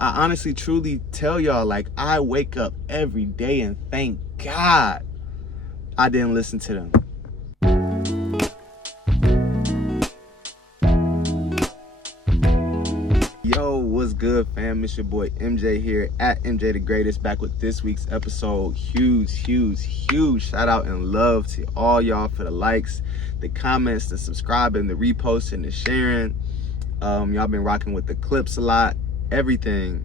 I honestly, truly tell y'all, like, I wake up every day and thank God I didn't listen to them. Yo, what's good, fam? It's your boy MJ here at MJ the Greatest, back with this week's episode. Huge shout out and love to all y'all for the likes, the comments, the subscribing, the reposting, the sharing. Y'all been rocking with the clips a lot, everything.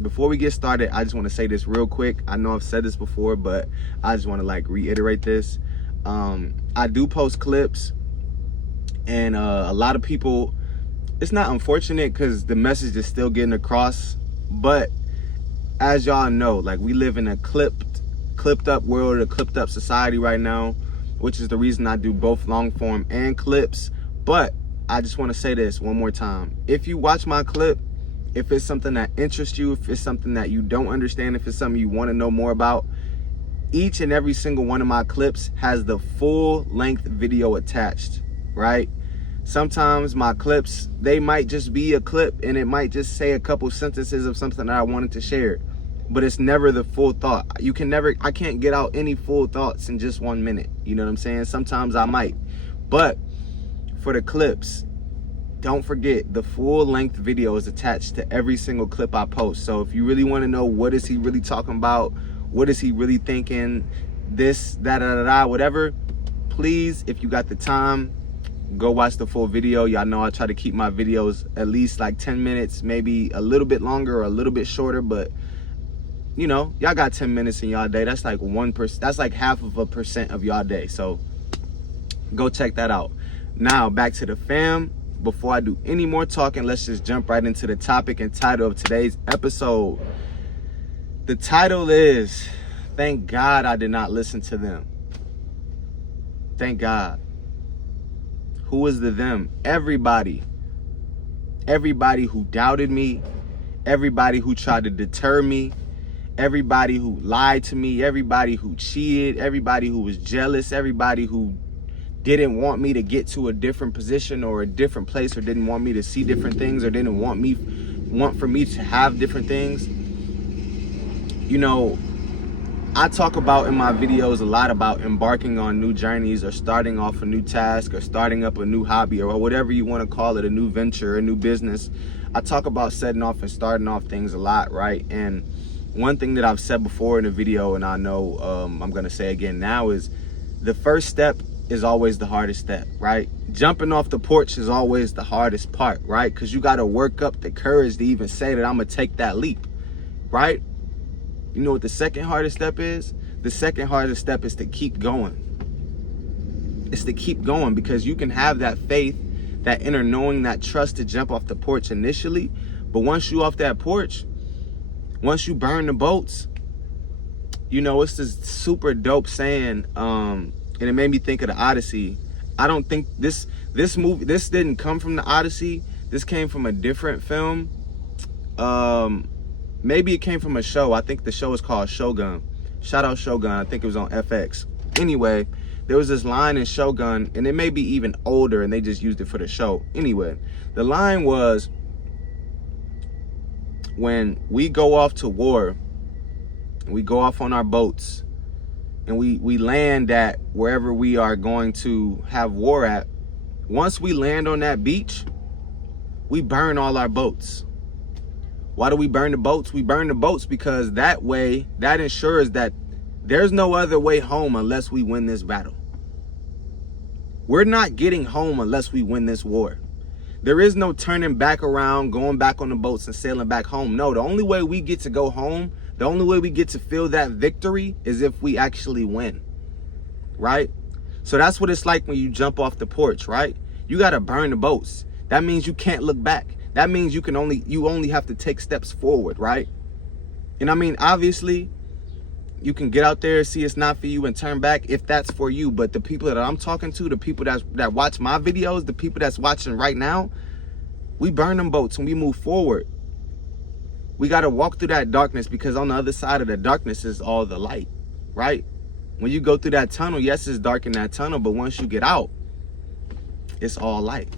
Before we get started, I just want to say this real quick. I know I've said this before, but I just want to like reiterate this. I do post clips, and a lot of people, it's not unfortunate because the message is still getting across, but as y'all know, like, we live in a clipped up world, a clipped up society right now, which is the reason I do both long form and clips. But I just want to say this one more time. If you watch my clip, if it's something that interests you, if it's something that you don't understand, if it's something you want to know more about, each and every single one of my clips has the full length video attached, right? Sometimes my clips, they might just be a clip and it might just say a couple sentences of something that I wanted to share, but it's never the full thought. I can't get out any full thoughts in just 1 minute. You know what I'm saying? Sometimes I might, but for the clips, don't forget the full length video is attached to every single clip I post. So if you really want to know what is he really talking about, what is he really thinking, this, that, whatever, please, if you got the time, go watch the full video. Y'all know I try to keep my videos at least like 10 minutes, maybe a little bit longer or a little bit shorter, but you know, y'all got 10 minutes in y'all day. That's like 1%, that's like 0.5% of y'all day. So go check that out. Now back to the fam. Before I do any more talking, let's just jump right into the topic and title of today's episode. The title is, Thank God I Did Not Listen to Them. Thank God. Who is the them? Everybody who doubted me, everybody who tried to deter me, everybody who lied to me, everybody who cheated, everybody who was jealous, everybody who didn't want me to get to a different position or a different place, or didn't want me to see different things, or didn't want for me to have different things. You know, I talk about in my videos a lot about embarking on new journeys, or starting off a new task, or starting up a new hobby, or whatever you want to call it, a new venture, a new business. I talk about setting off and starting off things a lot, right? And one thing that I've said before in a video, and I know I'm going to say again now, is the first step is always the hardest step, right? Jumping off the porch is always the hardest part, right? Because you got to work up the courage to even say that I'm going to take that leap, right? You know what the second hardest step is? The second hardest step is to keep going. It's to keep going, because you can have that faith, that inner knowing, that trust to jump off the porch initially. But once you off that porch, once you burn the boats, you know, it's this super dope saying, and it made me think of the Odyssey. I don't think this movie, this didn't come from the Odyssey. This came from a different film. Maybe it came from a show. I think the show is called Shogun. Shout out Shogun. I think it was on FX. Anyway, there was this line in Shogun, and it may be even older, and they just used it for the show. Anyway, the line was, when we go off to war, we go off on our boats, and we land at wherever we are going to have war at, once we land on that beach, we burn all our boats. Why do we burn the boats? We burn the boats because that way, that ensures that there's no other way home unless we win this battle. We're not getting home unless we win this war. There is no turning back around, going back on the boats and sailing back home. No, the only way we get to go home, the only way we get to feel that victory is if we actually win, right? So that's what it's like when you jump off the porch, right? You got to burn the boats. That means you can't look back. That means you only have to take steps forward, right? And I mean, obviously, you can get out there, see it's not for you, and turn back if that's for you. But the people that I'm talking to, the people that watch my videos, the people that's watching right now, we burn them boats and we move forward. We got to walk through that darkness, because on the other side of the darkness is all the light, right? When you go through that tunnel, yes, it's dark in that tunnel, but once you get out, it's all light.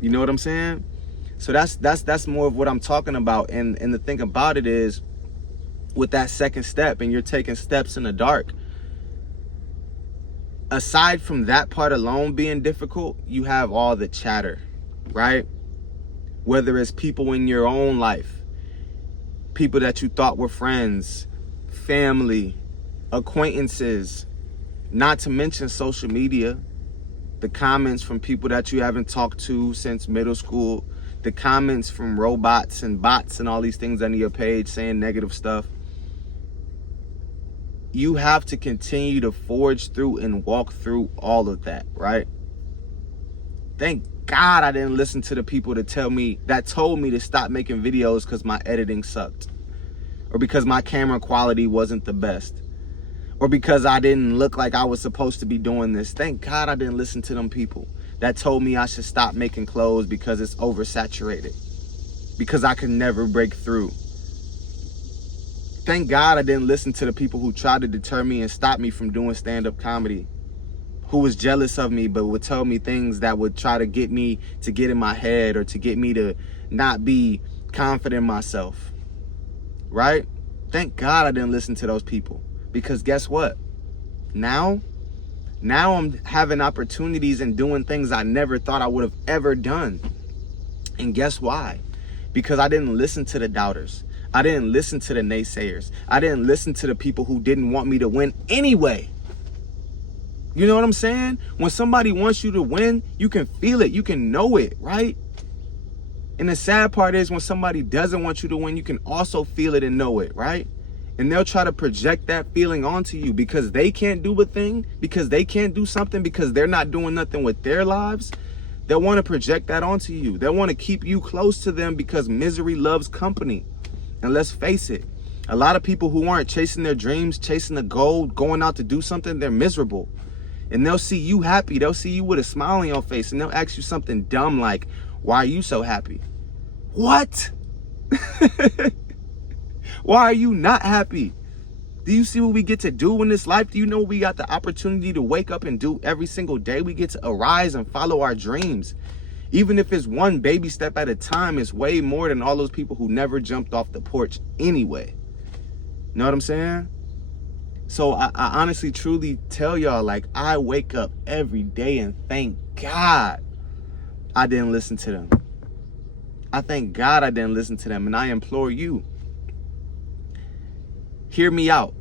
You know what I'm saying? So that's more of what I'm talking about. And the thing about it is, with that second step, and you're taking steps in the dark, aside from that part alone being difficult, you have all the chatter, right? Whether it's people in your own life, people that you thought were friends, family, acquaintances, not to mention social media, the comments from people that you haven't talked to since middle school, the comments from robots and bots and all these things under your page saying negative stuff. You have to continue to forge through and walk through all of that, right? Thank God I didn't listen to the people that told me to stop making videos because my editing sucked, or because my camera quality wasn't the best, or because I didn't look like I was supposed to be doing this. Thank God I didn't listen to them people that told me I should stop making clothes because it's oversaturated, because I could never break through. Thank God I didn't listen to the people who tried to deter me and stop me from doing stand-up comedy, who was jealous of me but would tell me things that would try to get me to get in my head or to get me to not be confident in myself, right? Thank God I didn't listen to those people, because guess what? Now I'm having opportunities and doing things I never thought I would have ever done. And guess why? Because I didn't listen to the doubters. I didn't listen to the naysayers. I didn't listen to the people who didn't want me to win anyway. You know what I'm saying? When somebody wants you to win, you can feel it. You can know it, right? And the sad part is, when somebody doesn't want you to win, you can also feel it and know it, right? And they'll try to project that feeling onto you because they can't do a thing, because they can't do something, because they're not doing nothing with their lives. They'll want to project that onto you. They'll want to keep you close to them because misery loves company. And let's face it, a lot of people who aren't chasing their dreams, chasing the goal, going out to do something, they're miserable. And they'll see you happy. They'll see you with a smile on your face, and they'll ask you something dumb like, why are you so happy? What? Why are you not happy? Do you see what we get to do in this life? Do you know we got the opportunity to wake up and do every single day? We get to arise and follow our dreams. Even if it's one baby step at a time, it's way more than all those people who never jumped off the porch anyway. Know what I'm saying? So I honestly, truly tell y'all, like, I wake up every day and thank God I didn't listen to them. I thank God I didn't listen to them. And I implore you, hear me out.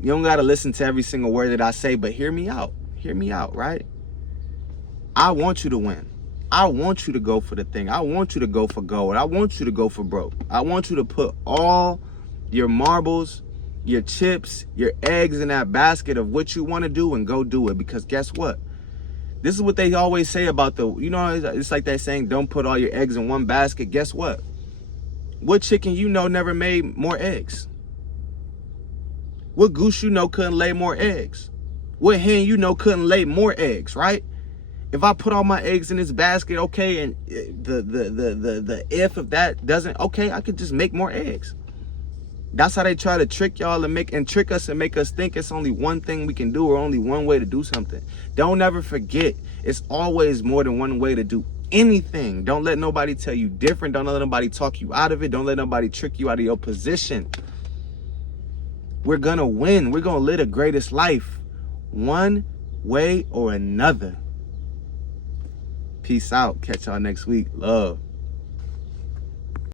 You don't got to listen to every single word that I say, but hear me out. Hear me out, right? I want you to win. I want you to go for the thing. I want you to go for gold. I want you to go for broke. I want you to put all your marbles, your chips, your eggs in that basket of what you want to do and go do it. Because guess what? This is what they always say about it's like that saying, don't put all your eggs in one basket. Guess what? What chicken never made more eggs? What goose couldn't lay more eggs? What hen couldn't lay more eggs, right? If I put all my eggs in this basket, okay, and the if that doesn't, okay, I could just make more eggs. That's how they try to trick y'all and trick us and make us think it's only one thing we can do or only one way to do something. Don't ever forget, it's always more than one way to do anything. Don't let nobody tell you different. Don't let nobody talk you out of it. Don't let nobody trick you out of your position. We're gonna win. We're gonna live the greatest life, one way or another. Peace out. Catch y'all next week. Love.